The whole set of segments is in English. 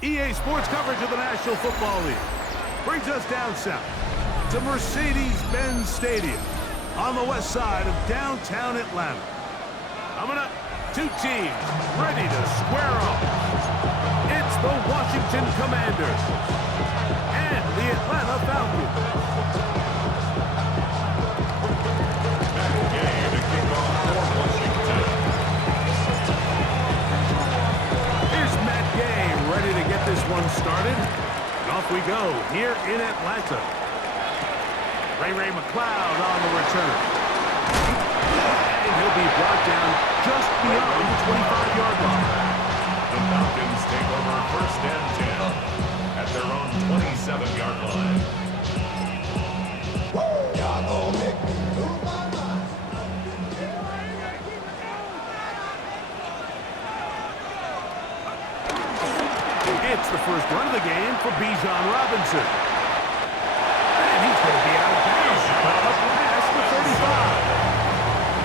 EA Sports coverage of the National Football League brings us down south to Mercedes-Benz Stadium on the west side of downtown Atlanta. Coming up, two teams ready to square off. It's the Washington Commanders and the Atlanta Falcons. Game to kick off for Washington. Here's Matt Gay ready to get this one started. And off we go here in Atlanta. Ray McLeod on the return. And he'll be brought down just beyond the 25-yard line. The Falcons take over first and 10 at their own 27-yard line. It's the first run of the game for Bijan Robinson. And he's going to be out of bounds, but up past the 35.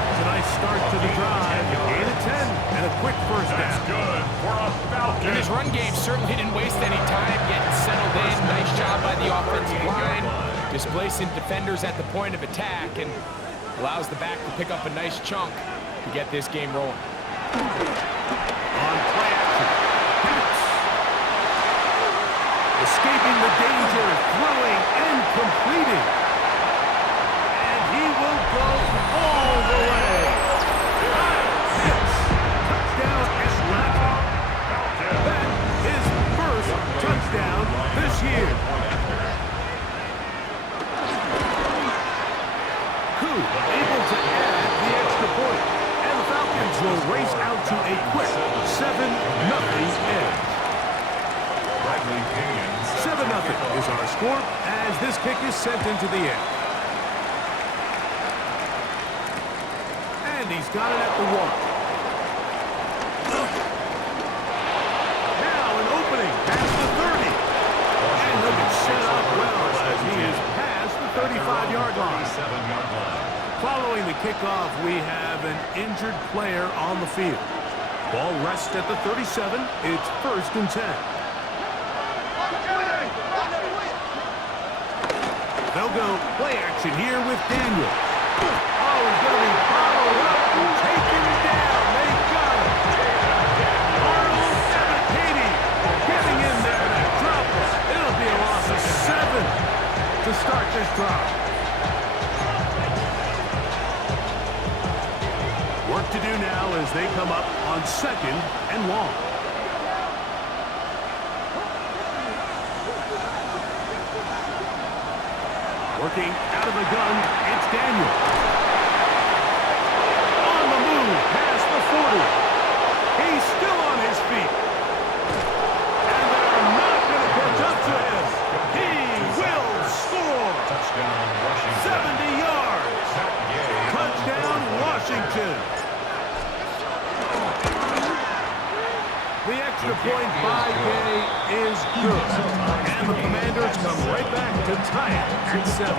It's a nice start to the drive. Gain of 10 and a quick first down. That's good for a Falcon. And his run game certainly didn't waste any time getting settled in. Nice job by the offensive line, displacing defenders at the point of attack, and allows the back to pick up a nice chunk to get this game rolling. On play action. Escaping the danger, throwing and completing. And he will go all the way. Touchdown Atlanta. That is first touchdown this year. Koo able to add the extra point. And the Falcons will race out to a quick 7-0 edge. 7-0 is our score as this kick is sent into the air. And he's got it at the 1. Now an opening past the 30. And he'll get set up well as he is past the 35-yard line. Following the kickoff, we have an injured player on the field. Ball rests at the 37. It's first and 10. They'll go play action here with Daniels. Oh, he's going to be followed up and taken down. They got him. Arnold Ebiketie getting in there to drop it. It'll be a loss of 7 to start this drive. Work to do now as they come up on 2nd and long. Looking out of the gun, it's Daniel. On the move, past the 40. He's still on his feet. And they're not going to catch up to him. He will score. Touchdown, Washington. 70 yards. Touchdown, Washington. The extra point by Gay is good. And the Commanders come right back to tie it at 7.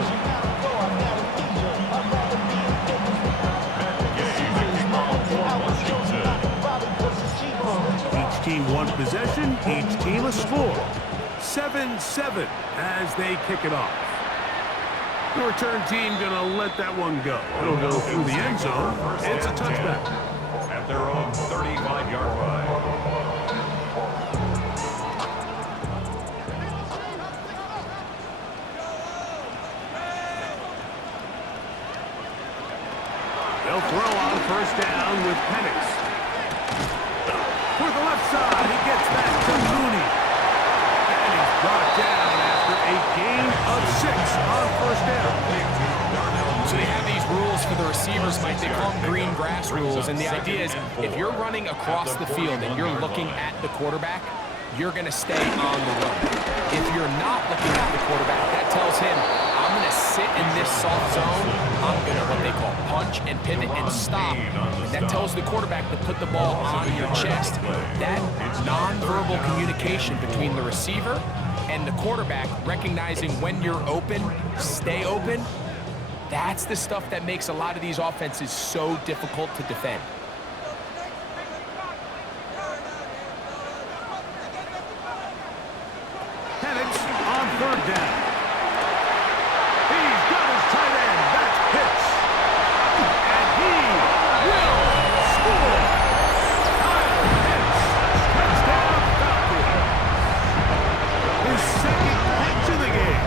Each team one possession, each team a score. 7-7 as they kick it off. The return team gonna let that one go. It'll go through the end zone. It's a touchback. At their own 35-yard line. They'll throw on first down with Penix. For the left side, he gets back to Mooney. And he's brought down after a gain of 6 on first down. So they have these rules for the receivers, Mike. They call them green grass rules. And the idea is if you're running across the field and you're looking at the quarterback, you're going to stay on the run. If you're not looking at the quarterback, that tells him, I'm going to sit in this soft zone. I'm going to what they call punch and pivot and stop. And that tells the quarterback to put the ball on your chest. That nonverbal communication between the receiver and the quarterback, recognizing when you're open, stay open, that's the stuff that makes a lot of these offenses so difficult to defend. Penix on third down. He's got his tight end. That's Pitts. And he will score. Kyle Pitts. Touchdown Falcons. His second catch of the game.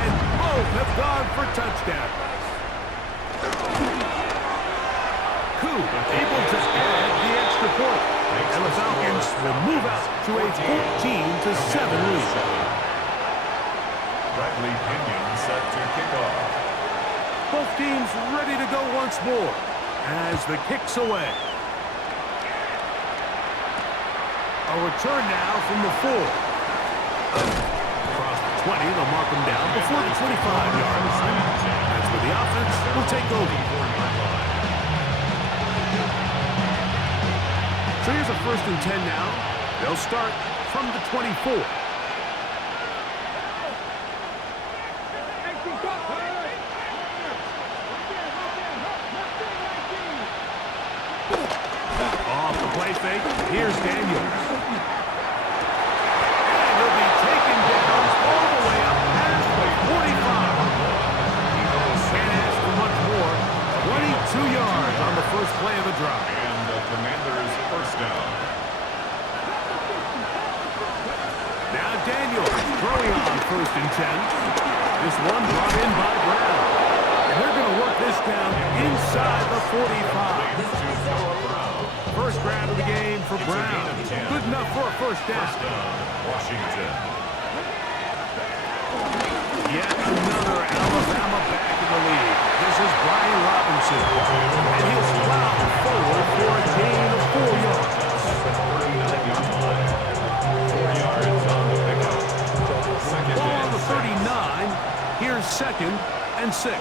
And both have gone for touchdowns. Coup able to add the extra point. And the Falcons will move out to a 14-7 lead. Bradley Pinion set to kick off. Both teams ready to go once more as the kick's away. A return now from the 4. Across the 20, they'll mark them down before the 25-yard line. That's where the offense will take over. So here's a 1st and 10 now. They'll start from the 24. Off the play fake, here's Daniels. And he'll be taken down all the way up past the 45. Can't ask for much more. 22 yards on the first play of the drive. And the Commanders' first down. Now Daniels throwing on 1st and 10. This one brought in by Brown. And they're going to work this down inside the 45. First round of the game for Brown. Good enough for a first down. Washington. Yet another Alabama back in the lead. This is Brian Robinson. And he'll plow forward for a gain of 4 yards. 4 yards on the pickup. Second Ball on and the 39. Here's 2nd and 6.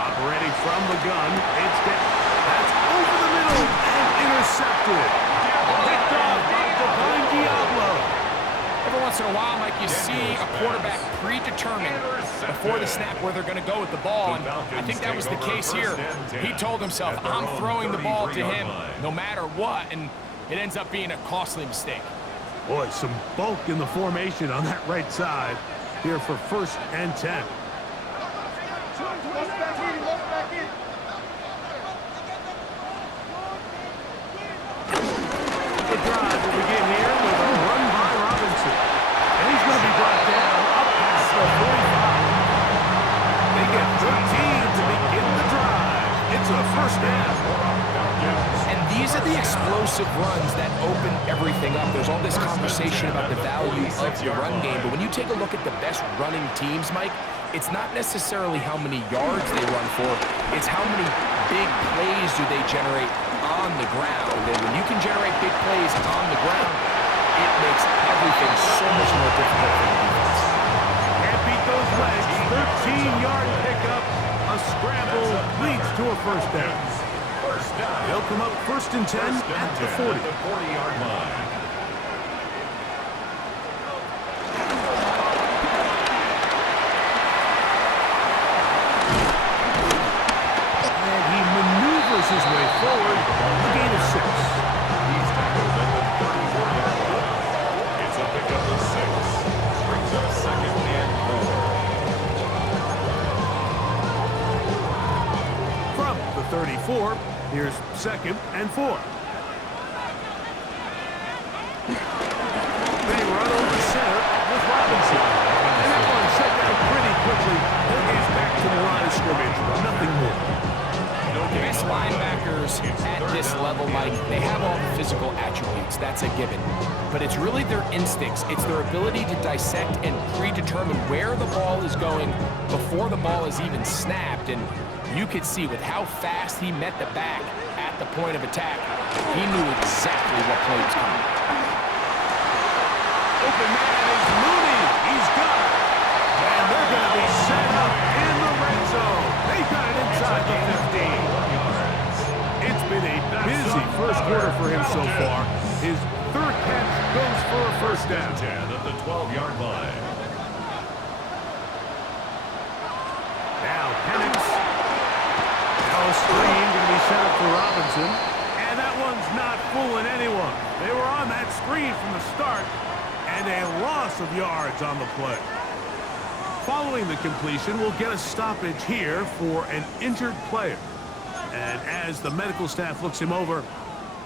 Operating from the gun, it's down. That's over the middle and intercepted. Picked off by Divine Diablo. Every once in a while, Mike, you see a quarterback predetermined before the snap where they're going to go with the ball, and I think that was the case here. He told himself, I'm throwing the ball to him no matter what, and it ends up being a costly mistake. Boy, some bulk in the formation on that right side here for 1st and 10. The drive will begin here with a run by Robinson. And he's going to be brought down up past the 45. They get 13 to begin the drive. It's a first down. And These are the explosive runs that open everything up. There's all this conversation about the value of the run game, but when you take a look at the best running teams, Mike, it's not necessarily how many yards they run for, it's how many big plays do they generate on the ground. And when you can generate big plays on the ground, it makes everything so much more difficult for the defense. Can't beat those legs. 13-yard pickup. A scramble leads to a first down. They'll come up 1st and 10 at the 40. 40-yard line. And he maneuvers his way forward. A gain of 6. He's tackled at the 34-yard line. It's a pickup of 6. Brings up 2nd and 4. From the 34, here's 2nd and 4. They run over the center with Robinson. And that one shut down pretty quickly. He'll get back to the line of scrimmage. Nothing more. Best linebackers at this level, Mike, they have all the physical attributes. That's a given. But it's really their instincts. It's their ability to dissect and predetermine where the ball is going before the ball is even snapped. And you could see with how fast he met the back at the point of attack, he knew exactly what play was coming. Open man is Mooney. He's got it. And they're going to be set up in the red zone. They got it inside the 15. It's been a busy first quarter for him so far. His 3rd catch goes for a first down. 10 at the 12-yard line. Now Penix. Now a screen going to be set up for Robinson. And that one's not fooling anyone. They were on that screen from the start. And a loss of yards on the play. Following the completion, we'll get a stoppage here for an injured player. And as the medical staff looks him over,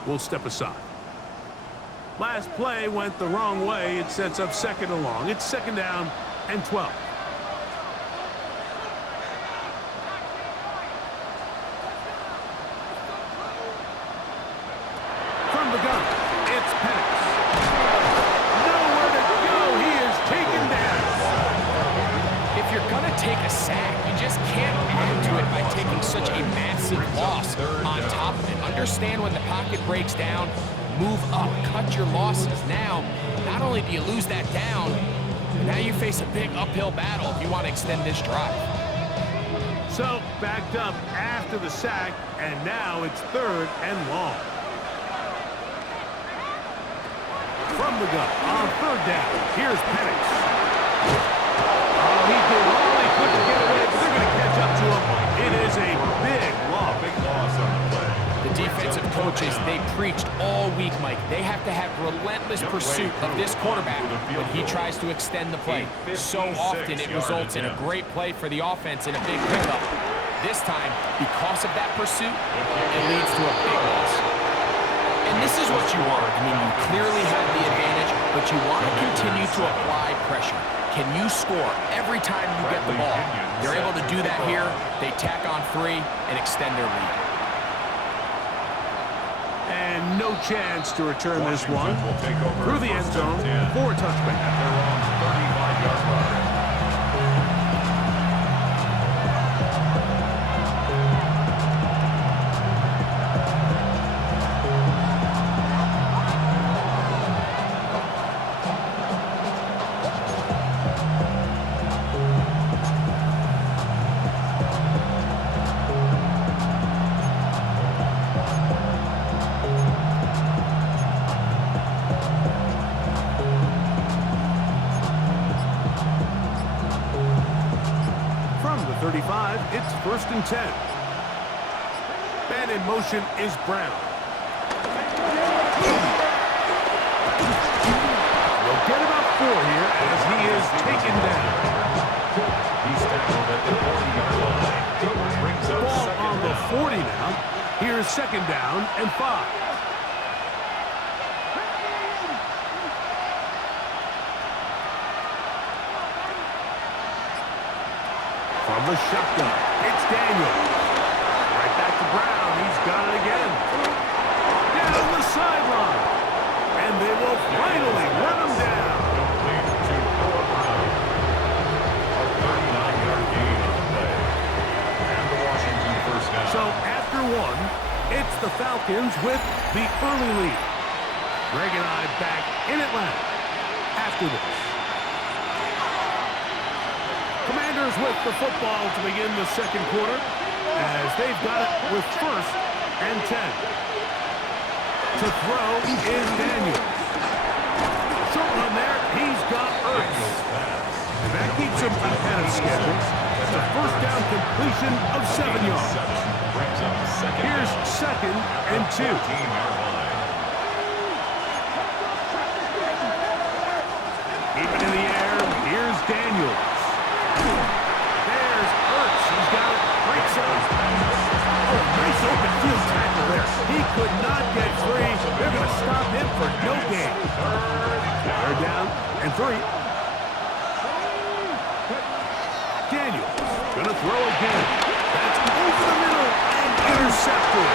we'll step aside. Last play went the wrong way. It sets up 2nd and long. It's 2nd down and 12. From the gun, it's Penix. Nowhere to go. He is taken down. If you're going to take a sack, you just can't add to it by taking such a massive loss on top of it. Understand when the pocket breaks down, move up, cut your losses. Now, not only do you lose that down, but now you face a big uphill battle if you want to extend this drive. So, backed up after the sack, and now it's 3rd and long. From the gun, on 3rd down, here's Penix. Oh, he did all he could to get away, but they're going to catch up to him. It is a big loss. Big loss on the play. The defensive coaches, they preached all week, Mike. They have to have relentless pursuit of this quarterback when he tries to extend the play. So often it results in a great play for the offense and a big pickup. This time, because of that pursuit, it leads to a big loss. And this is what you want. I mean, you clearly have the advantage, but you want to continue to apply pressure. Can you score every time you get the ball? They're able to do that here. They tack on 3 and extend their lead. And no chance to return this one through the end zone for a touchback. At their own 35-yard line. From the 35, it's 1st and 10. Man in motion is Brown. We'll get about 4 here as he is taken down. He's tackled at the 40-yard line. Brings up Ball 2nd on the down. 40 now. Here's 2nd down and 5. From the shotgun, it's Daniels. Right back to Brown. He's got it again. Falcons with the early lead. Greg and I back in Atlanta after this. Commanders with the football to begin the second quarter as they've got it with 1st and 10. To throw is Daniels. Short run there, he's got Ertz. And that keeps him ahead of schedule. That's a first down completion of 7 yards. Here's 2nd and 2. Keep it in the air. Here's Daniels. There's Ertz. He's got it. Breaks up. Oh, nice open field tackle there. He could not get free. They're going to stop him for no gain. They're down and 3. Daniels going to throw again. That's over the middle and intercepted.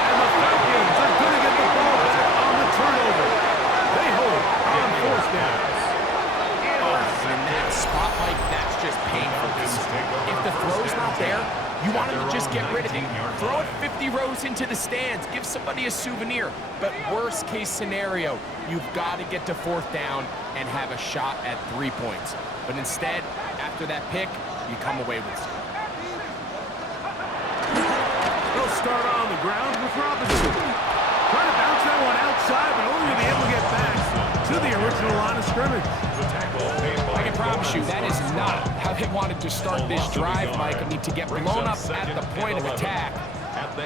And the Falcons are going to get the ball back on the turnover. They hold on 4th down. In that spot, Mike, that's just painful. If the throw's not there, you want him to just get rid of it. Throw it 50 rows into the stands. Give somebody a souvenir. But worst case scenario, you've got to get to 4th down and have a shot at 3 points. But instead, after that pick, you come away with some. They'll start on the ground with Robinson. Trying to bounce that one outside, but only to be able to get back to the original line of scrimmage. I can promise you, that is not how they wanted to start this drive, Mike. I mean, to get blown up at the point of attack,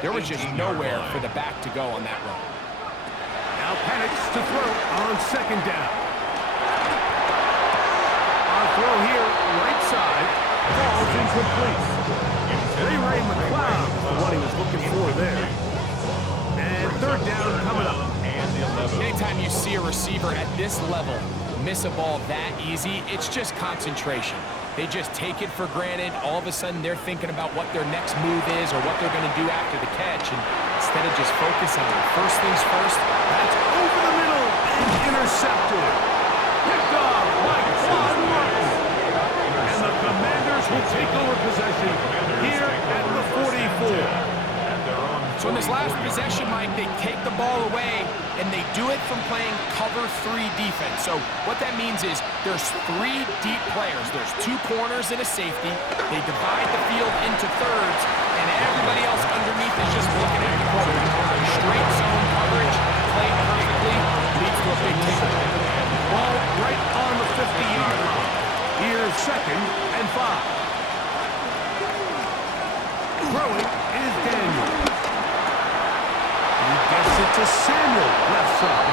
there was just nowhere for the back to go on that run. Now Penix to throw on 2nd down. Our throw here, right side, falls incomplete. Ray McLeod is the one he was looking for there. And 3rd down coming up. Anytime you see a receiver at this level miss a ball that easy, it's just concentration. They just take it for granted. All of a sudden, they're thinking about what their next move is or what they're going to do after the catch. And instead of just focusing on first things first, that's over the middle and intercepted. Picked off by Quan Martin. And the Commanders will take over possession here at the 44. So in this last possession, Mike, they take the ball away, and they do it from playing cover 3 defense. So what that means is there's 3 deep players. There's 2 corners and a safety. They divide the field into thirds, and everybody else underneath is just looking at the quarterback. Straight zone coverage, played perfectly, leads to a big takeaway. Ball right on the 50-yard line. Here's 2nd and 5. Throwing is Daniels. He gets it to Samuel, left side.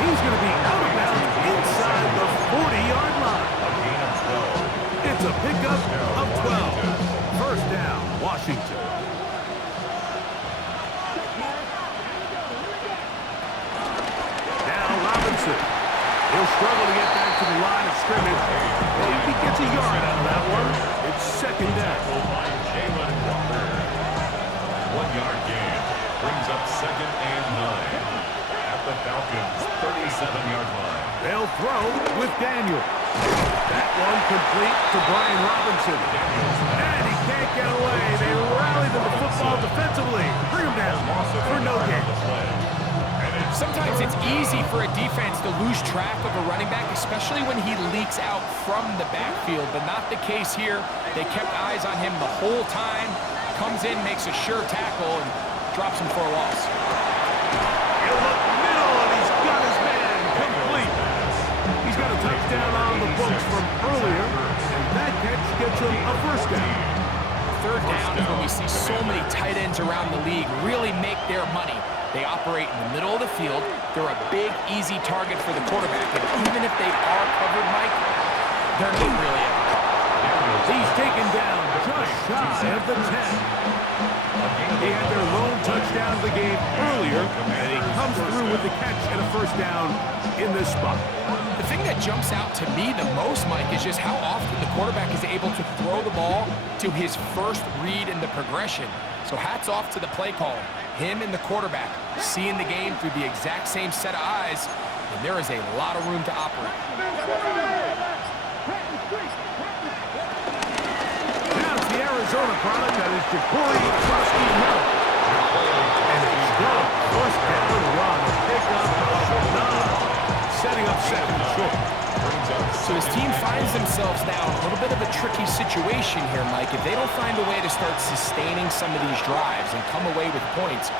He's going to be out of bounds inside the 40-yard line. It's a pickup of 12. 1st down, Washington. Now Robinson. He'll struggle to get back to the line of scrimmage. Maybe he gets a yard out of that one. It's 2nd down. 1-yard gain. Brings up 2nd and 9 at the Falcons' 37-yard line. They'll throw with Daniel. That one complete to Brian Robinson. And he can't get away. They rally to the football defensively. Bring him down for no gain. Sometimes it's easy for a defense to lose track of a running back, especially when he leaks out from the backfield, but not the case here. They kept eyes on him the whole time. Comes in, makes a sure tackle, and drops him for a loss. He'll look middle, and he's got his man complete. He's got a touchdown on the books from earlier, and that catch gets him a 1st down. 3rd down is when we see so many tight ends around the league really make their money. They operate in the middle of the field. They're a big, easy target for the quarterback. And even if they are covered, Mike, they're not really out. He's taken down just shy of the 10. They had their lone touchdown of the game earlier, and he comes through with the catch and a 1st down in this spot. The thing that jumps out to me the most, Mike, is just how often the quarterback is able to throw the ball to his first read in the progression. So hats off to the play caller. Him and the quarterback seeing the game through the exact same set of eyes, and there is a lot of room to operate. Now it's the Arizona product that is Jacory Krosky Miller. And a themselves now in a little bit of a tricky situation here, Mike. If they don't find a way to start sustaining some of these drives and come away with points,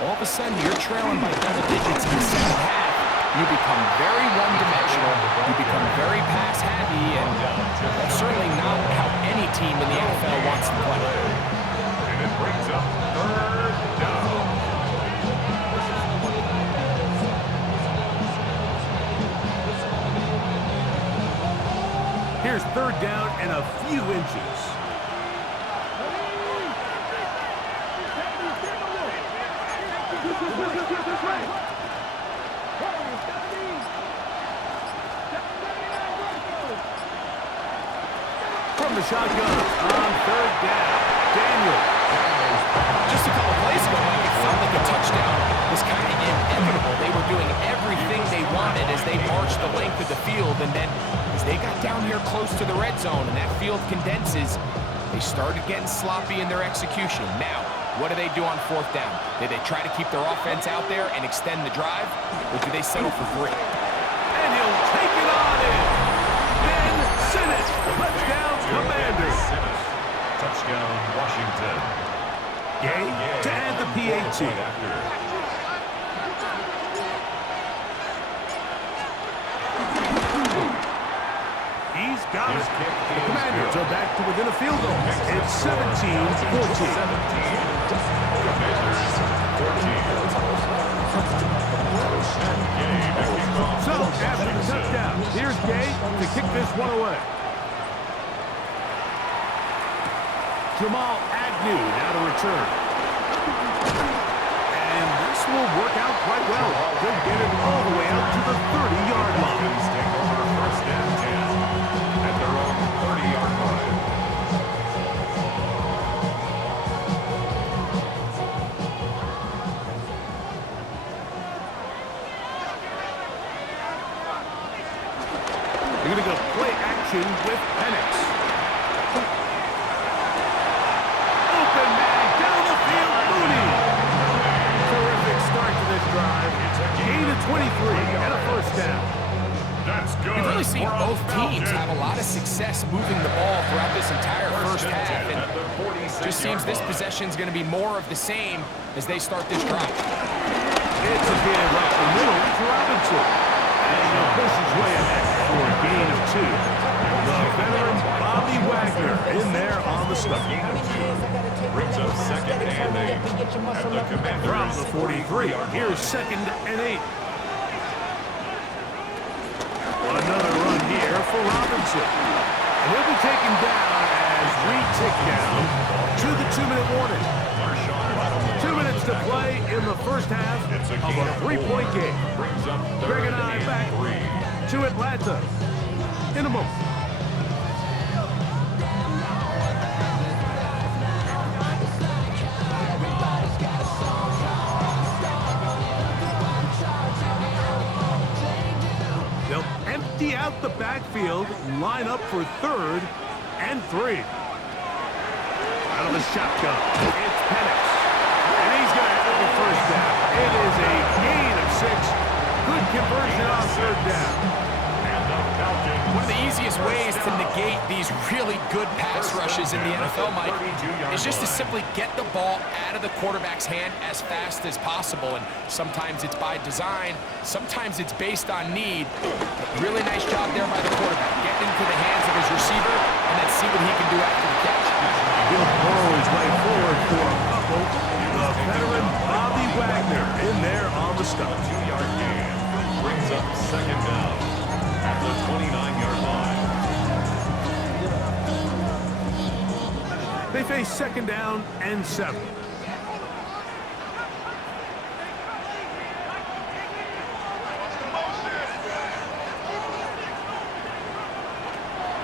all of a sudden you're trailing by double digits in the second half. You become very one-dimensional, you become very pass-happy, and that's certainly not how any team in the NFL wants to play. And it brings up third down. Here's third down and a few inches. From the shotgun on third down, Daniel. Just a couple plays ago, Mike, it felt like a touchdown was kind of inevitable. They were doing everything they wanted as they marched the length of the field, and then as they got down here close to the red zone and that field condenses, they started getting sloppy in their execution. Now, what do they do on fourth down? Do they try to keep their offense out there and extend the drive, or do they settle for 3? And he'll take it on in. Ben Simmons, touchdown Commanders. Touchdown Washington. Gay to add the PAT. He's got it. The Commanders are back to within a field goal. It's 17-14. Commanders 14. So, after the touchdown, here's Gay to kick this one away. Jamal Agnew now to return. And this will work out quite well. They'll get it all the way out to the 30-yard line. Falcons take over first and 10 at their own 30-yard line. They're going to go play action with Penix. Open man down the field, Mooney. Terrific start to this drive. Gain of 23 and a first down. That's good. We've really seen for both teams Falcons. have a lot of success moving the ball throughout this entire first half, and just seems this possession is going to be more of the same as they start this drive. It's a give up the middle to Robinson. And he'll push his way ahead for a gain of 2. The veteran Bobby Wagner in there on the stop. Brings up second and 8 at the From Commanders. the 43, here's second and 8. Another run here for Robinson. And he'll be taken down as we tick down to the 2-minute warning. 2 minutes to play in the first half of a 3-point game. Brings up Greg third and I back and 3. to Atlanta in a moment. They'll empty out the backfield, line up for third and 3. Out of the shotgun, it's Penix. And he's going to have the first down. It is a gain of 6. Good conversion on third down. And the Falcons. One of the easiest ways to negate these really good pass rushes in the NFL, Mike, is just to simply get the ball out of the quarterback's hand as fast as possible. And sometimes it's by design, sometimes it's based on need. But really nice job there by the quarterback, getting into the hands of his receiver, and then see what he can do after the catch. He'll burrow his way forward for a couple. The veteran Bobby Wagner in there on the stop. 2-yard gain. Brings up second down at the 29-yard line. They face second down and 7.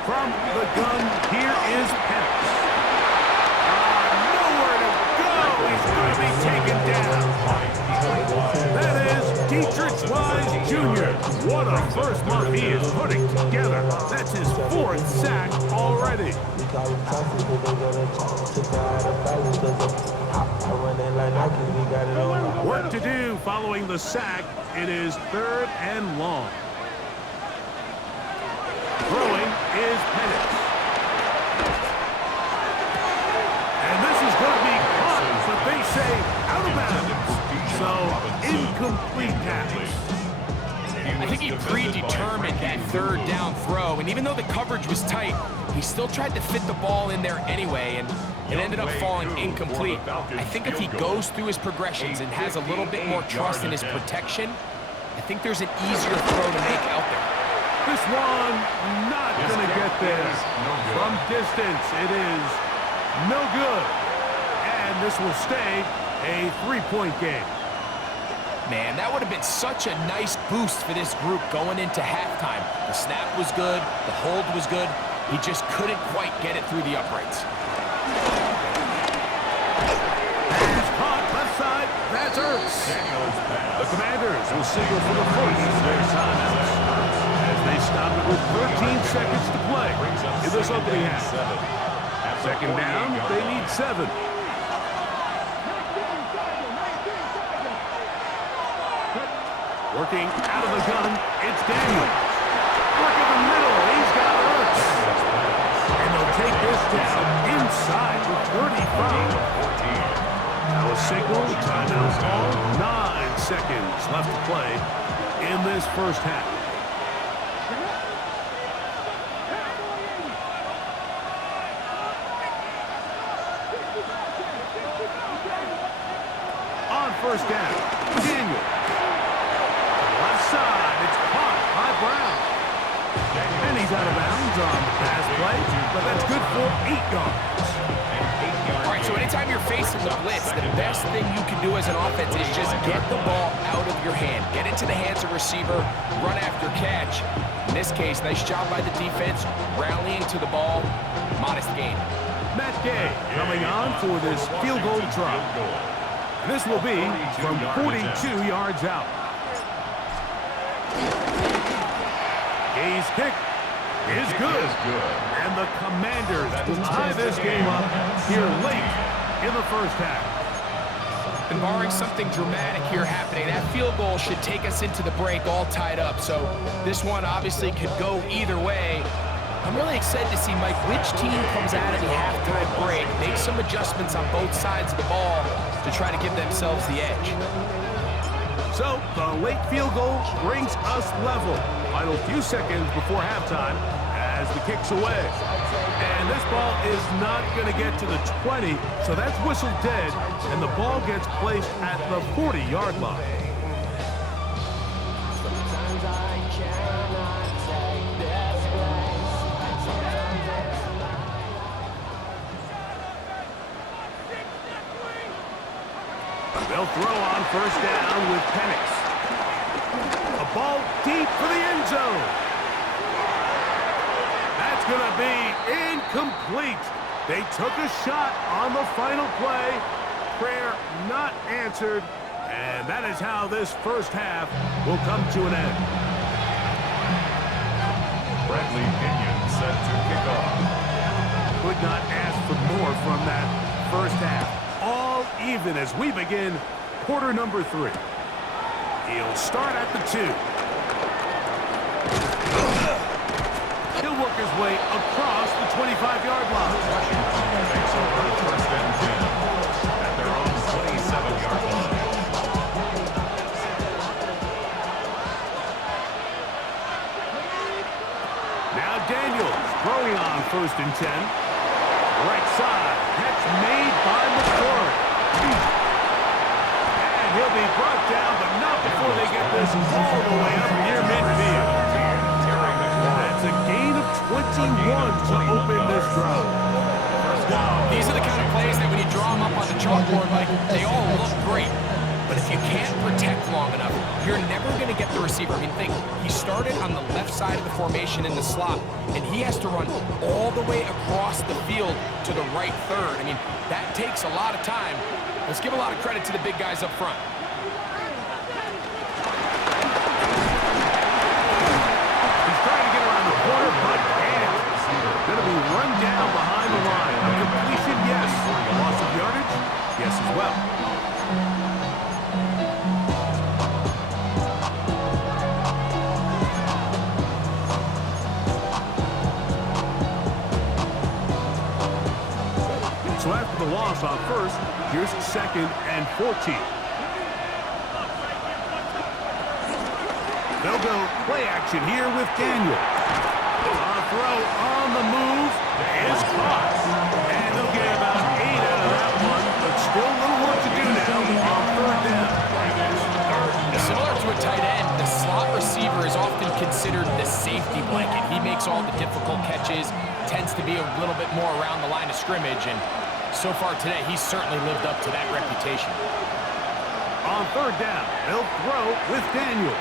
From the gun, here is Penix. Nowhere to go. He's going to be taken down. That is Dietrich Wise Jr. What a first month he is putting together. That's his 4th sack already. Work to do following the sack. It is 3rd and long. Throwing is Penix. And this is going to be caught, but they say out of bounds. So, incomplete pass. I think he predetermined that third down throw, and even though the coverage was tight, he still tried to fit the ball in there anyway, and it ended up falling incomplete. I think if he goes through his progressions and has a little bit more trust in his protection, I think there's an easier throw to make out there. This one not going to get there. From distance, it is no good. And this will stay a 3-point game. Man, that would have been such a nice boost for this group going into halftime. The snap was good, the hold was good. He just couldn't quite get it through the uprights. Pass caught left side. That's Ertz. The Commanders will signal for the first of their timeouts as they stop it with 13 seconds to play in this opening half. Second down, they need 7. Working out of the gun, it's Daniels. Work in the middle, he's got Ertz. And they'll take this down inside the 35. Now a signal, timeout call, 9 seconds left to play in this first half. On first down, Daniels. Left side, it's caught by Brown. And he's out of bounds on the pass play, but that's good for 8 yards. All right, so anytime you're facing the blitz, the best thing you can do as an offense is just get the ball out of your hand. Get it to the hands of receiver, run after catch. In this case, nice job by the defense, rallying to the ball, modest gain. Matt Gay coming on for this field goal try. This will be from 42 yards out. Gay's kick is good. And the Commanders will tie this game up here late in the first half. And barring something dramatic here happening, that field goal should take us into the break all tied up. So this one obviously could go either way. I'm really excited to see, Mike, which team comes out of the halftime break, make some adjustments on both sides of the ball to try to give themselves the edge. So the late field goal brings us level. Final few seconds before halftime as the kick's away. And this ball is not going to get to the 20, so that's whistled dead, and the ball gets placed at the 40-yard line. They'll throw on first down with Penix. A ball deep for the end zone. That's going to be incomplete. They took a shot on the final play. Prayer not answered. And that is how this first half will come to an end. Bradley Pinion set to kick off. Could not ask for more from that first half. All even as we begin quarter number 3. He'll start at the 2. He'll work his way across the 25-yard line. Washington takes over first and 10 at their own 27-yard line. Now Daniels throwing on first and 10. Right side, catch made by McCory. And he'll be brought down, but not before they get this all the way up near midfield. That's a gain of 21 to open this drive. These are the kind of plays that when you draw them up on the chalkboard, like, they all look great. But if you can't protect long enough, you're never going to get the receiver. I mean, think, he started on the left side of the formation in the slot, and he has to run all the way across the field to the right third. I mean, that takes a lot of time. Let's give a lot of credit to the big guys up front. He's trying to get around the corner, but can't. Going to be run down behind the line. A completion, yes. A loss of yardage, yes as well. Here's 2nd and 14. They'll go play action here with Daniel. A throw on the move is caught. And they'll get about 8 out of that one, but still a little work to do now on 3rd down. Similar to a tight end, the slot receiver is often considered the safety blanket. He makes all the difficult catches, tends to be a little bit more around the line of scrimmage, and so far today, he's certainly lived up to that reputation. On 3rd down, they'll throw with Daniels.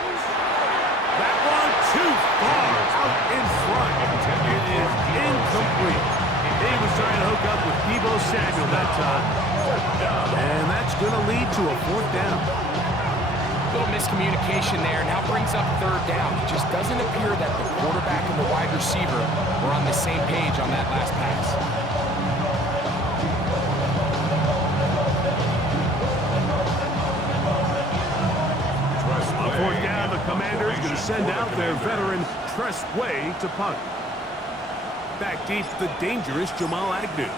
That one too far out in front. It is incomplete. He was trying to hook up with Deebo Samuel that time. And that's going to lead to a 4th down. Little miscommunication there, now brings up 3rd down. It just doesn't appear that the quarterback and the wide receiver were on the same page on that last pass. On 4th down, the Commanders going to send out their veteran Tress Way to punt. Back deep, the dangerous Jamal Agnew.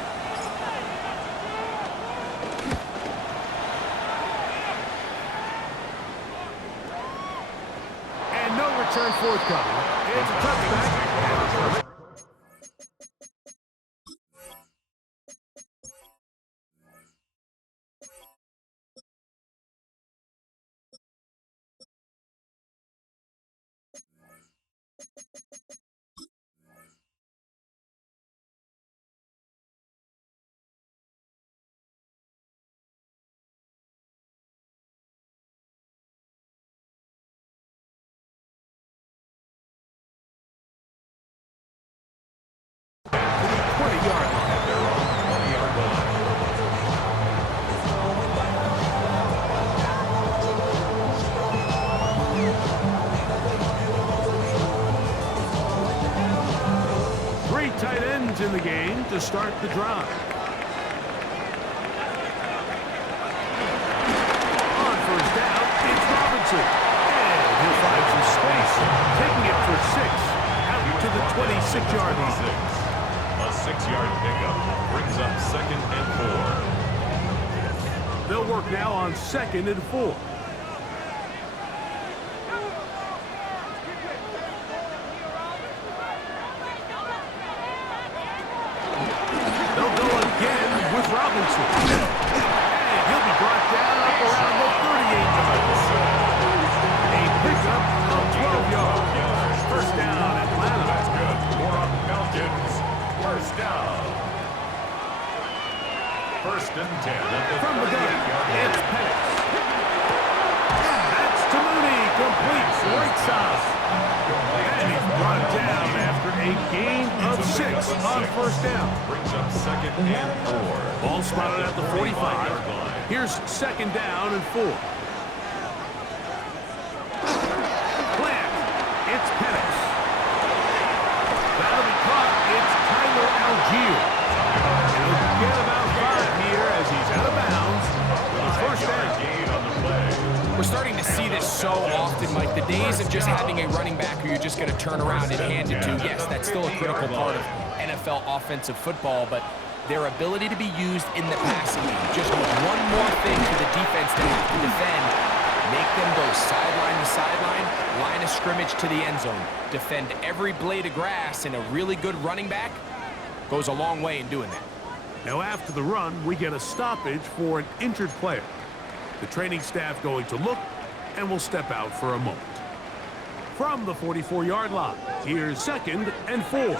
And no return forthcoming. It's a touchback. Tight ends in the game to start the drive. On 1st down, it's Robinson. And he'll find some space, taking it for 6 out to the 26-yard line. A 6-yard pickup brings up 2nd and 4. They'll work now on 2nd and 4. Robinson. And he'll be brought down up around the 38 yards. A pickup of 12 yards. 1st down, Atlanta. That's good. For our Falcons. 1st down. 1st and 10 at the from the gun. It's Penix. That's to Mooney. Complete. Right side. And he's brought down after a gain of 6 on 1st down. Brings up 2nd and 4. Ball spotted at the 45. Here's 2nd down and 4. Plant. It's Penix. That'll be caught. It's Tyler Algier. He'll get about 5 here as he's out of bounds with a 1st down. We're starting to see this so often, Mike. The days of just having a running back who you're just going to turn around and hand it to, yes, that's still a critical part of NFL offensive football, but their ability to be used in the passing game, just one more thing for the defense to have to defend, make them go sideline to sideline, line of scrimmage to the end zone, defend every blade of grass, and a really good running back goes a long way in doing that. Now after the run, we get a stoppage for an injured player. The training staff going to look, and will step out for a moment. From the 44-yard line, here's 2nd and 4. They'll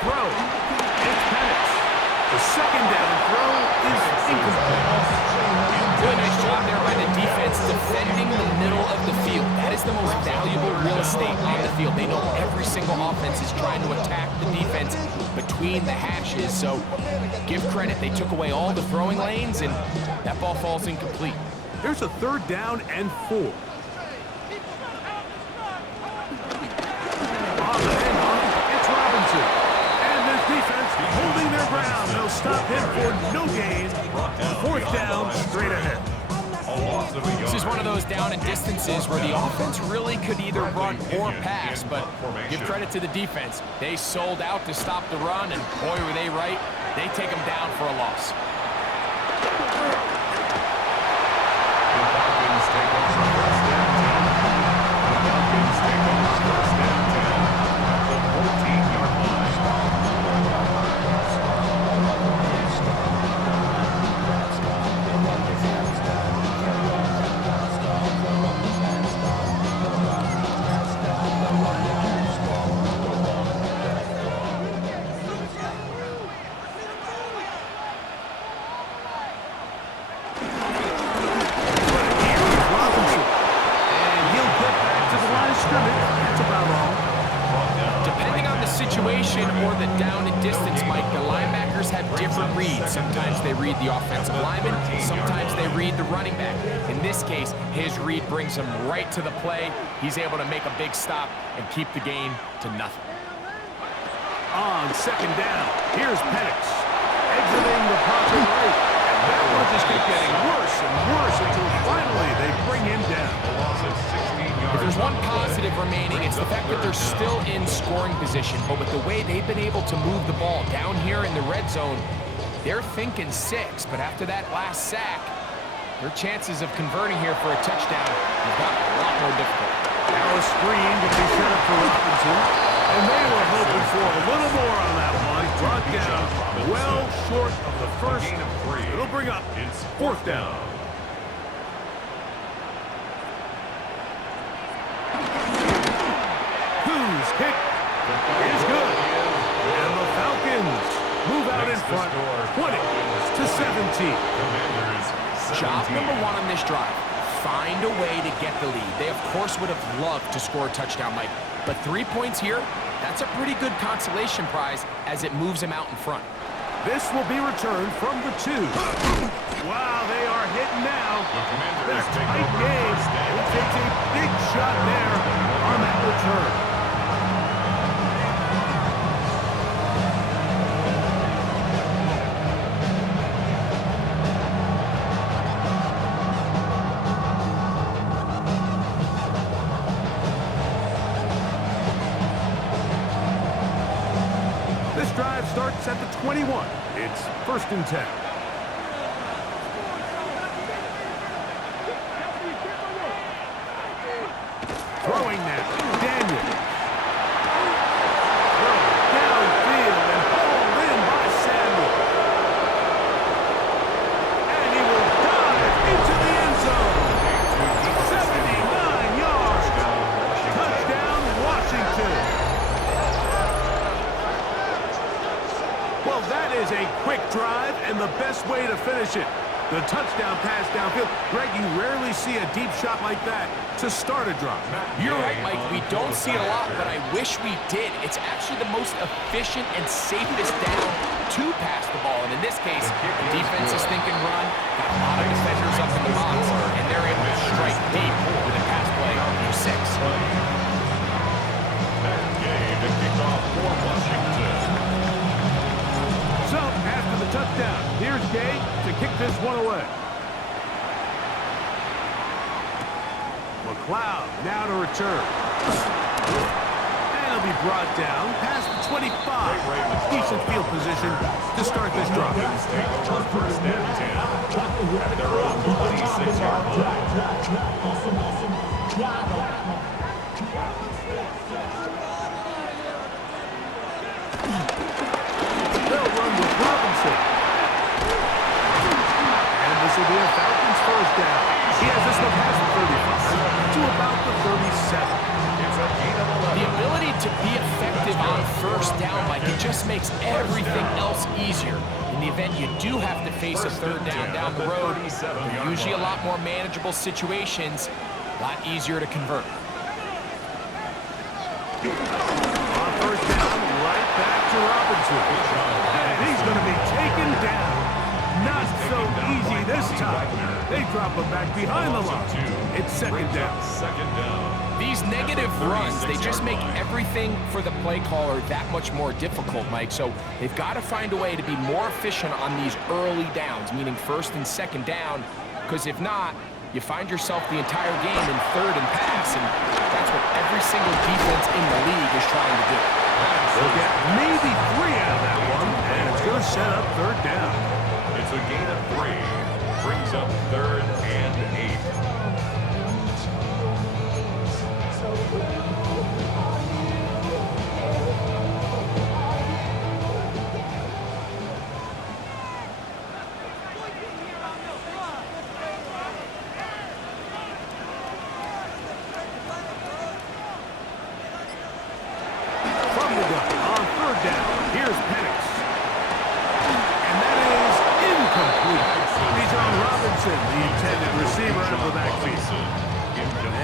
throw. It's Penix. The 2nd down throw is incomplete. Really nice job there by the defense defending the middle of the field. That is the most valuable real estate on the field. They know every single offense is trying to attack the defense between the hashes, so give credit. They took away all the throwing lanes, and that ball falls incomplete. Here's a 3rd down and 4. On the handoff, it's Robinson. And this defense holding their ground. They'll stop him for no gain. 4th down, straight ahead. This is one of those down and distances where the offense really could either run or pass, but give credit to the defense. They sold out to stop the run, and boy, were they right. They take him down for a loss. The Falcons take over first and 10. The Falcons take over first and 10 at the 14-yard line. Or the down and distance, Mike, the linebackers have different reads. Sometimes they read the offensive lineman, sometimes they read the running back. In this case, his read brings him right to the play. He's able to make a big stop and keep the gain to nothing. On second down, here's Penix, exiting the pocket right. And that one just kept getting worse and worse until finally they bring him down. If there's one positive remaining, it's the fact that they're still in scoring position. But with the way they've been able to move the ball down here in the red zone, they're thinking 6. But after that last sack, their chances of converting here for a touchdown have gotten a lot more difficult. Now a screen to be set up for Robinson. And they were hoping for a little more on that one. Brought down well short of the first. It'll bring up fourth down. Whose kick is good. And the Falcons move out in front, 20-17. Job number 1 on this drive, find a way to get the lead. They, of course, would have loved to score a touchdown, Mike. But 3 points here, that's a pretty good consolation prize as it moves him out in front. This will be returned from the 2. Wow, they are hitting now. This tight game. He takes a big shot there on that return. This drive starts at the 21. It's first and 10. Throwing now, Daniel. Throw downfield and hauled in by Samuel. And he will dive into the end zone. 79 yards. Touchdown, Washington. Well, that is a quick drive and the best way to finish it. The touchdown pass downfield. Greg, you rarely see a deep shot like that to start a drive. You're right, Mike. We don't see it a lot, but I wish we did. It's actually the most efficient and safest down to pass the ball. And in this case, the defense is thinking run, got a lot of defenders up in the box, and they're able to strike deep with a pass play for 6. That game to kick off for Washington. So, after the touchdown, here's Gay to kick this one away. McLeod now to return. And he'll be brought down past the 25. Decent field position to start this drive. Falcons take over first and 10 at their own 26-yard They'll run with Robinson. And this will be a Falcons first down. He has this one past the 35 to about the 37. The ability to be effective on first down, Mike, it just makes everything else easier. In the event you do have to face a third down the road, they're usually a lot more manageable situations, a lot easier to convert. On first down, right back to Robinson. And he's going to be taken down. Not so easy this time. They drop him back behind the line. It's second down. These negative runs, they just make everything for the play caller that much more difficult, Mike. So they've got to find a way to be more efficient on these early downs, meaning first and second down, because if not, you find yourself the entire game in third and pass, and that's what every single defense in the league is trying to do. They'll get maybe 3 out of that one, and it's going to set up third down. It's a gain of 3. Brings up 3rd and 8. From the gun on third down. Here's Penix. And that is incomplete. Bijan Robinson, the intended receiver out of the backfield.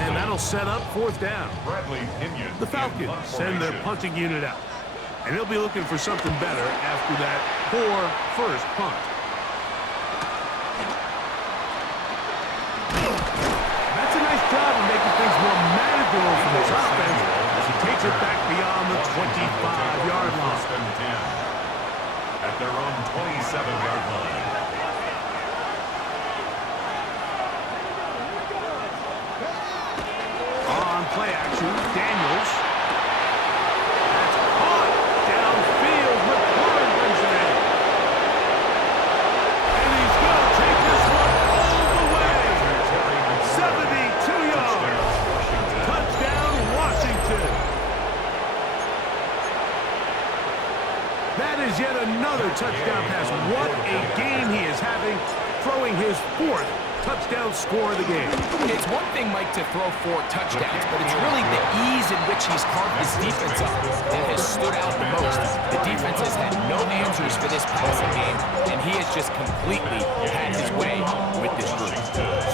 And that'll set up fourth down. The Falcons send their punting unit out. And they'll be looking for something better after that poor first punt. That's a nice job of making things more manageable for this offense as he takes it back beyond the 25-yard line. At their own 27-yard line. On play action, Daniels. That's caught downfield. McLaurin brings it in. And he's going to take this one all the way. 72 yards. Touchdown, Washington. That is yet another touchdown pass. What a game he is having, throwing his 4th touchdown score of the game. It's one thing, Mike, to throw 4 touchdowns, but it's really the ease in which he's carved his defense up that has stood out the most. The defense has had no answers for this passing game, and he has just completely had his way with this group.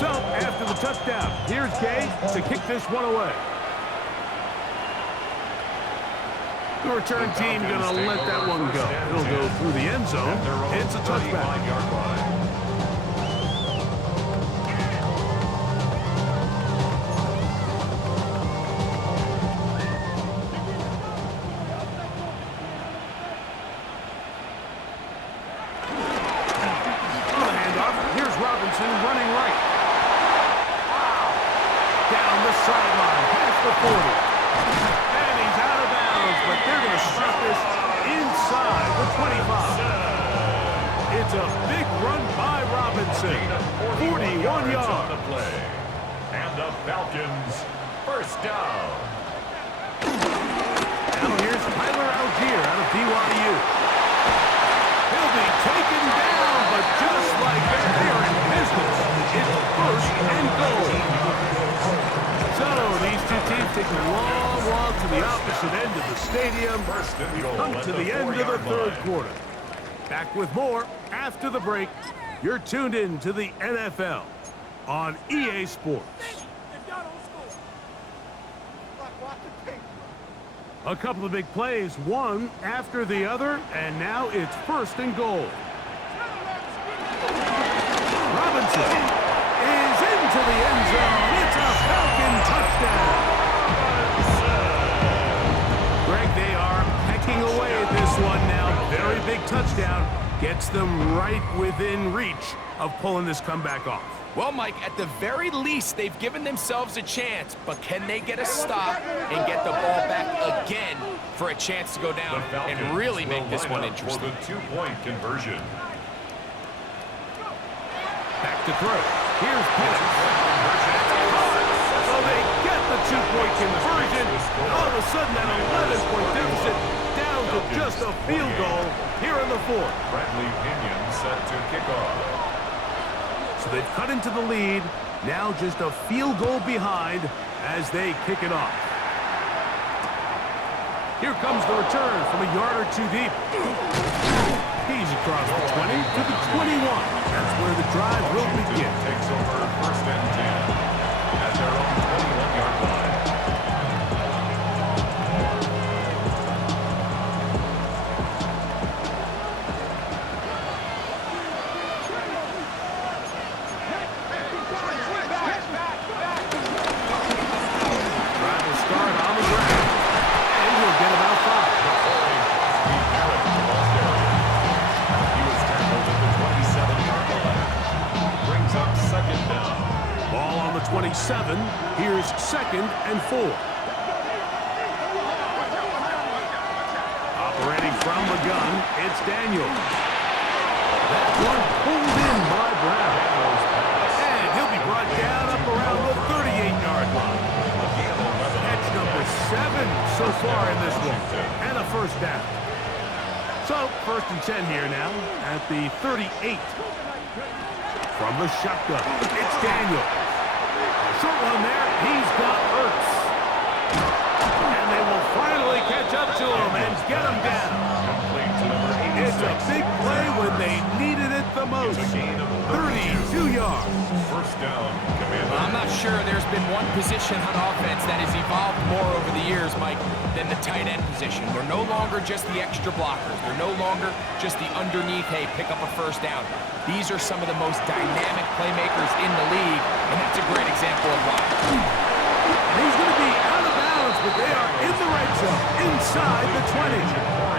So, after the touchdown, here's Gay to kick this one away. The return team going to let that one go. It'll go through the end zone. It's a touchback. Running right. Down the sideline, past the 40. And he's out of bounds, but they're going to stop this inside the 25. It's a big run by Robinson. 41 yards. And the Falcons first down. Now here's Tyler Algier out of BYU. He'll be taken down, but just like that, they are in business. It's first and goal. So these two teams take a long walk to the opposite end of the stadium. We've come to the end of the third quarter. Back with more after the break. You're tuned in to the NFL on EA Sports. A couple of big plays, one after the other, and now it's first and goal. Robinson is into the end zone. It's a Falcon touchdown. Greg, they are pecking away at this one now. Very big touchdown. Gets them right within reach of pulling this comeback off. Well, Mike, at the very least, they've given themselves a chance, but can they get a stop and get the ball back again for a chance to go down and really make this one interesting? For the 2-point conversion. Back to throw. Here's Penix. So they get the 2-point conversion, and all of a sudden that 11-point deficit down to just a field goal here in the fourth. Bradley Pinion set to kick off. So they've cut into the lead, now just a field goal behind as they kick it off. Here comes the return from a yard or two deep. He's across the 20 to the 21. That's where the drive will begin. Takes over first and 10 at their own 21-yard line. Ball on the 27. Here's second and 4. Operating from the gun, it's Daniels. That one pulled in by Brown. And he'll be brought down up around the 38-yard line. Catch number 7 so far in this one. And a first down. So, 1st and 10 here now at the 38. From the shotgun, it's Daniel. A short one there. He's got Ertz. And they will finally catch up to him and get him down. It's a big play when they needed it the most. 32 yards. First down, Commander. I'm not sure there's been one position on offense that has evolved more over the years, Mike, than the tight end position. They're no longer just the extra blockers. They're no longer just the underneath, hey, pick up a first down. These are some of the most dynamic playmakers in the league, and that's a great example of why. And he's going to be out of bounds, but they are in the red zone, inside the 20.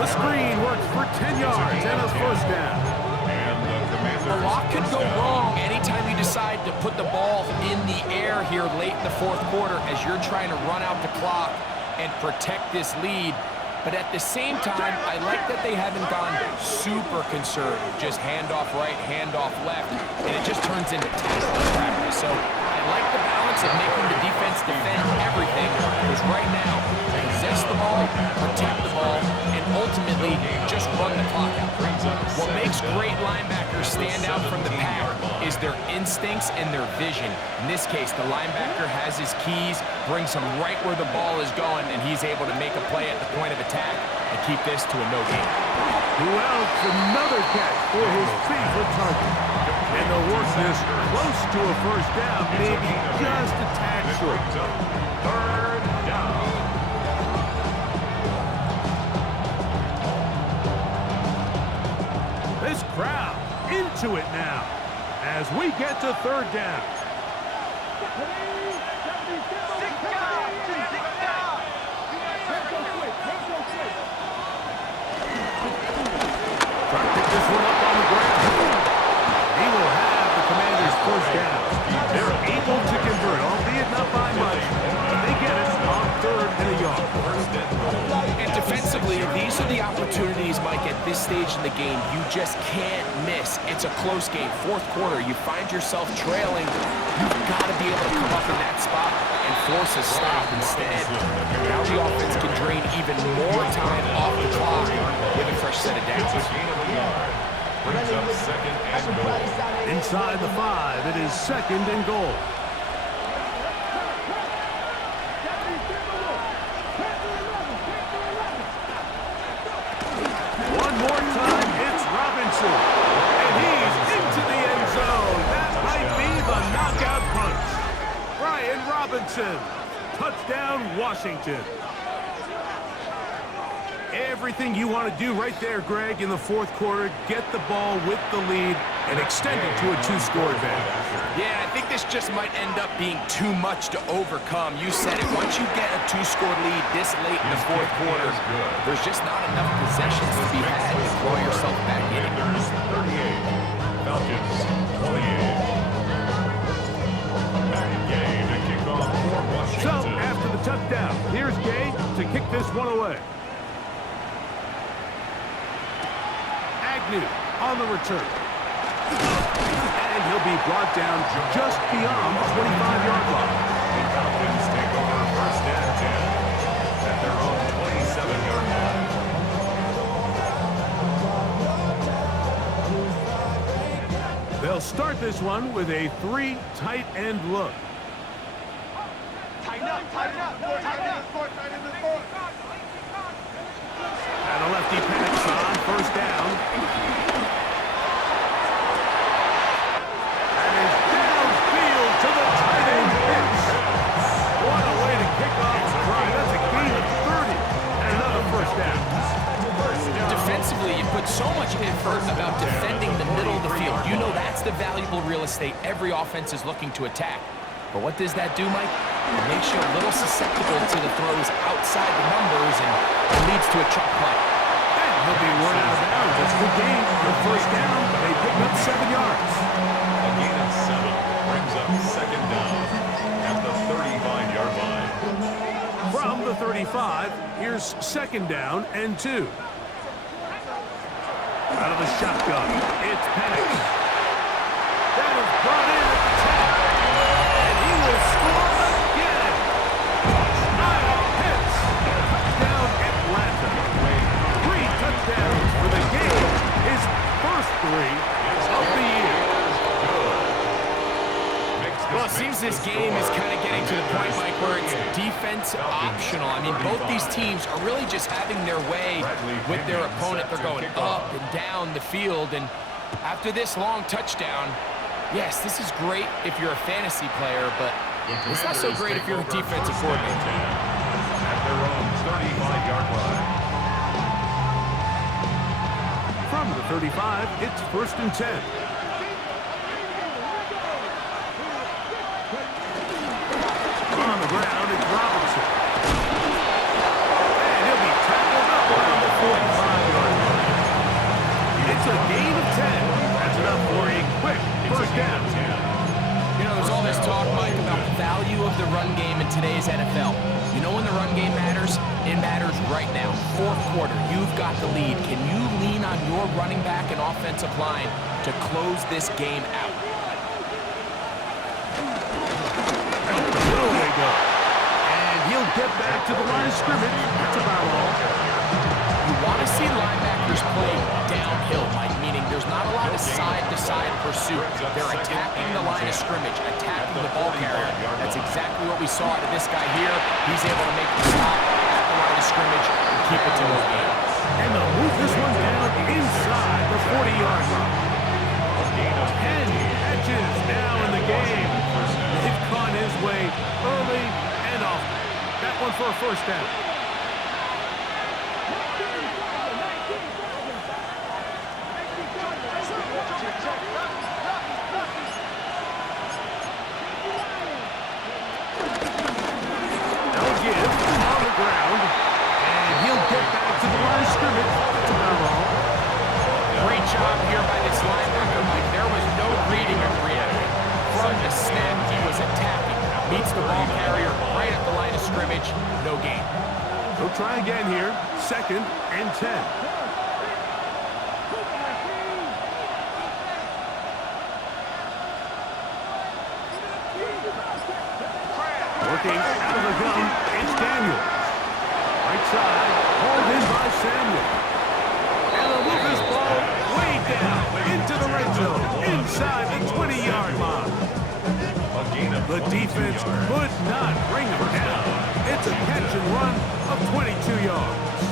The screen works for 10 yards and a first down. A lot could go wrong anytime you decide to put the ball in the air here late in the 4th quarter as you're trying to run out the clock and protect this lead. But at the same time, I like that they haven't gone super conservative. Just handoff right, handoff left, and it just turns into tactical practice. So I like the balance of making the defense defend everything, because right now, possess the ball, protect the ball, and ultimately just run the clock out. What makes great linebackers stand out from the pack is their instincts and their vision. In this case, the linebacker has his keys, brings him right where the ball is going, and he's able to make a play at the point of attack and keep this to a no gain. Well, another catch for his favorite target. And they'll work this close to a first down, maybe just a tad short. 3rd down. This crowd into it now as we get to 3rd down. Trying to pick this one up on the ground. He will have the Commanders' first down. They're able to convert, albeit not by much, but they get it on 3rd and a yard. And defensively, these are the opportunities, Mike, at this stage in the game you just can't miss. It's a close game. 4th quarter, you find yourself trailing. You've got to be able to come up in that spot and force a stop instead. Now the offense can drain even more time off the clock with a fresh set of downs. Brings up 2nd and goal. Inside the 5, it is 2nd and goal. One more time, it's Robinson. And he's into the end zone. That might be the knockout punch. Brian Robinson. Touchdown, Washington. Everything you want to do right there, Greg, in the 4th quarter. Get the ball with the lead and extend it to a 2-score advantage. Yeah, I think this just might end up being too much to overcome. You said it. Once you get a 2-score lead this late in the 4th quarter, there's just not enough possessions to be had to throw yourself back in. 38, Falcons 28. Back Gay to kick off for Washington. So, after the touchdown, here's Gay to kick this one away. Agnew on the return. And he'll be brought down just beyond the 25-yard line. The Falcons take over 1st and 10 at their own 27-yard line. They'll start this one with a 3 tight end look. Tighten up, tighten up, tighten up, tighten up. And a lefty panics on 1st down. And is downfield to the tight end pitch. What a way to kick off the drive. That's a gain of 30 and another 1st down. Defensively, you put so much effort about defending the middle of the field. You know that's the valuable real estate every offense is looking to attack. But what does that do, Mike? It makes you a little susceptible to the throws outside the numbers and leads to a chuck play. And he'll be run out of bounds. It's a good game on 1st down. They pick up 7 yards. A gain of 7 brings up 2nd down at the 35-yard line. From the 35, here's 2nd down and 2. Out of the shotgun, it's Penix. That is brought in at the top. And he will score again. Kyle Pitts. Touchdown Atlanta. 3 touchdowns for the game. His first 3 of the year. Well, it seems this game is kind of getting to the point, Mike, where it's defense optional. I mean, both these teams are really just having their way with their opponent. They're going up and down the field, and after this long touchdown, yes, this is great if you're a fantasy player, but it's not so great if you're a defensive coordinator. At their own 35-yard line. From the 35, it's 1st and 10. On the ground, it's Robinson. And he'll be tackled up around the 45-yard line. It's a gain of 10. That's enough for a quick first down. You know, there's all this talk, Mike, about the value of the run game in today's NFL. You know when the run game matters? It matters right now. 4th quarter, you've got the lead. Can you lean on your running back and offensive line to close this game out? They go. And he'll get back to the line of scrimmage. That's about all. You want to see linebackers play downhill, Mike, meaning there's not a lot of side-to-side pursuit. They're attacking the line of scrimmage, attacking the ball carrier. That's exactly what we saw out of this guy here. He's able to make the stop at the line of scrimmage and keep it to no gain. And they'll move this one down inside the 40-yard line. 10 catches now in the game. They've caught his way early and often. That one for a first down. They'll give on the ground, and he'll get back to the line of scrimmage. That's about all. Great job here by this linebacker, Mike. There was no reading or reacting. From the snap, he was attacking. Meets the ball carrier right at the line of scrimmage. No gain. They'll try again here. 2nd and 10. Working out of the gun, it's Daniels. Right side, hauled in by Samuel. And they'll move this ball way down into the red zone, inside the 20-yard line. The defense could not bring him down. It's a catch and run of 22 yards.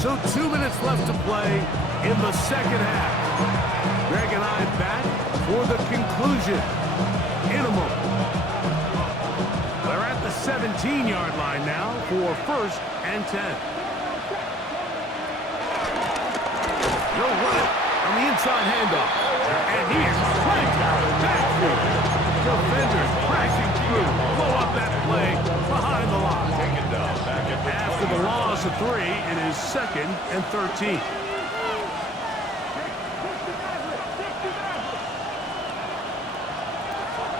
So 2 minutes left to play in the second half. Greg and I back for the conclusion in a moment. They're at the 17-yard line now for 1st and 10. They'll run it on the inside handoff. And he is planted out of the backfield. Defenders crashing through. Blow up that play behind the line. After the loss of 3, it is 2nd and 13.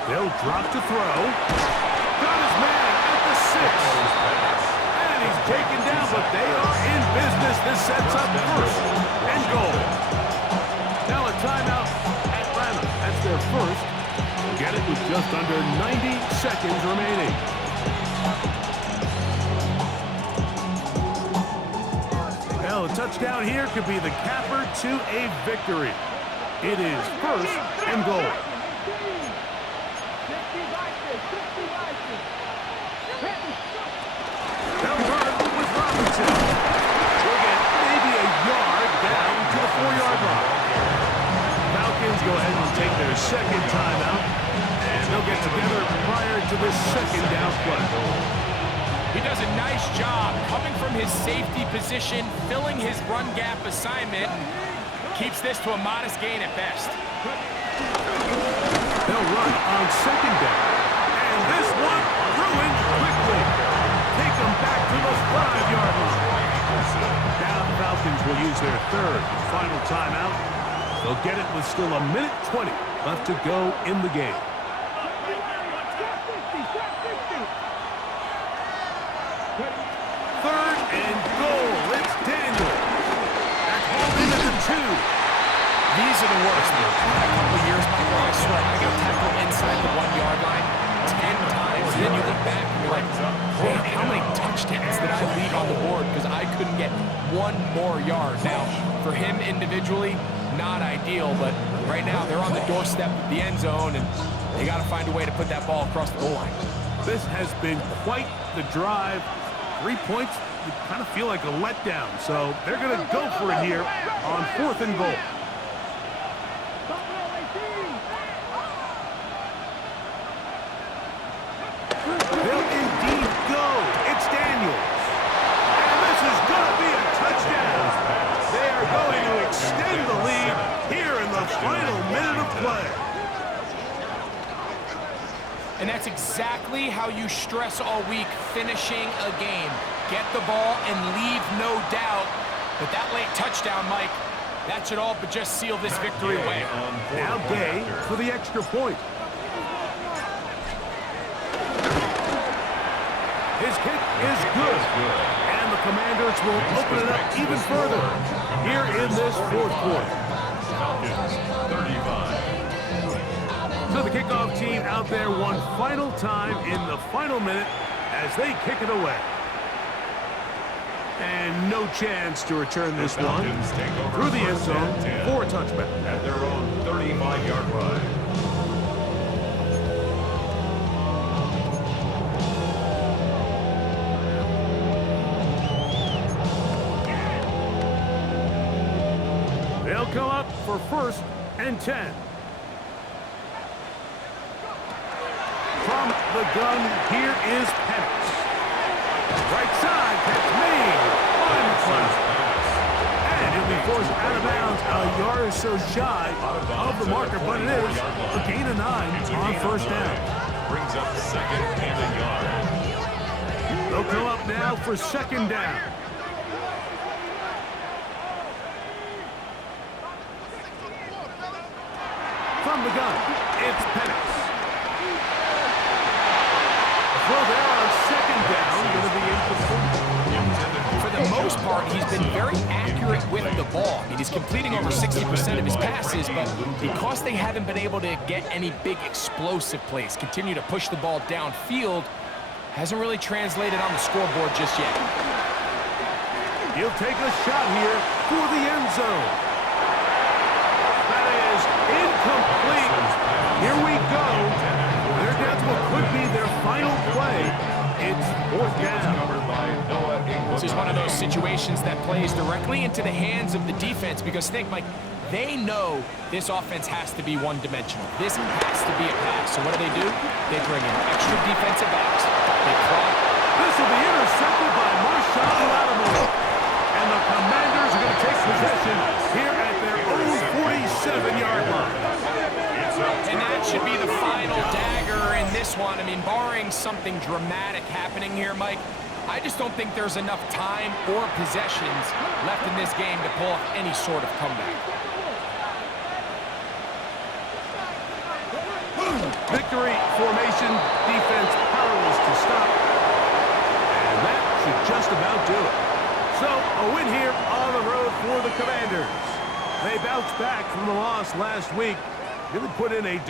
They'll drop to throw. Got his man at the 6. And he's taken down, but they are in business. This sets up 1st and goal. Now a timeout, Atlanta. That's their first. They'll get it with just under 90 seconds remaining. Well, a touchdown here could be the capper to a victory. It is 1st and goal. They'll run with Robinson. We'll get maybe a yard down to the 4-yard line. Falcons go ahead and take their 2nd timeout, and they'll get together prior to this 2nd down play. He does a nice job coming from his safety position, filling his run gap assignment, and keeps this to a modest gain at best. They'll run on 2nd down, and this one ruined quickly. Take them back to the 5-yard line. Now the Falcons will use their 3rd and final timeout. They'll get it with still 1:20 left to go in the game. 3rd and goal. It's Daniels. That's hauled into the 2. These are the worst. A couple of years, Michael, I swear, I got tackled inside the 1-yard line 10 times. And then you look back and you're like, man, how many touchdowns did I leave on the board because I couldn't get one more yard? Now, for him individually, not ideal, but right now they're on the doorstep of the end zone, and they got to find a way to put that ball across the goal line. This has been quite the drive. 3 points, you kind of feel like a letdown. So they're going to go for it here on 4th and goal. They'll indeed go. It's Daniels. And this is going to be a touchdown. They are going to extend the lead here in the final minute of play. And that's exactly how you stress all week, finishing a game. Get the ball and leave no doubt. But that late touchdown, Mike, that should all but just seal this victory away. Now Gay for the extra point. His kick is good. And the Commanders will open it up even further here in this 4th quarter. Falcons, 35. So the kickoff team out there one final time in the final minute as they kick it away. And no chance to return this one through the end zone for a touchback. At their own 35-yard line. They'll come up for 1st and 10. From the gun, here is Penix. Right side, catch made. And he'll be forced out of bounds a yard or so shy of the marker, but it is a gain of 9 on 1st down. Brings up 2nd and a yard. They'll come up now for 2nd down. From the gun, it's Penix. Well, they're on 2nd down, going to be incomplete. For the most part, he's been very accurate with the ball. I mean, he's completing over 60% of his passes, but because they haven't been able to get any big explosive plays, continue to push the ball downfield, hasn't really translated on the scoreboard just yet. He'll take a shot here for the end zone. That is incomplete. Here we go. They're down to what could be their final play. It's 4th down. This is one of those situations that plays directly into the hands of the defense because think, Mike, they know this offense has to be one-dimensional. This has to be a pass. So what do? They bring in extra defensive backs. They clock. This will be intercepted by Marshawn Lattimore. And the Commanders are going to take possession here at their own 47-yard line. And that should be the final dagger in this one. I mean, barring something dramatic happening here, Mike, I just don't think there's enough time or possessions left in this game to pull off any sort of comeback. Victory formation, defense powerless to stop. And that should just about do it. So, a win here on the road for the Commanders. They bounced back from the loss last week. Really put in a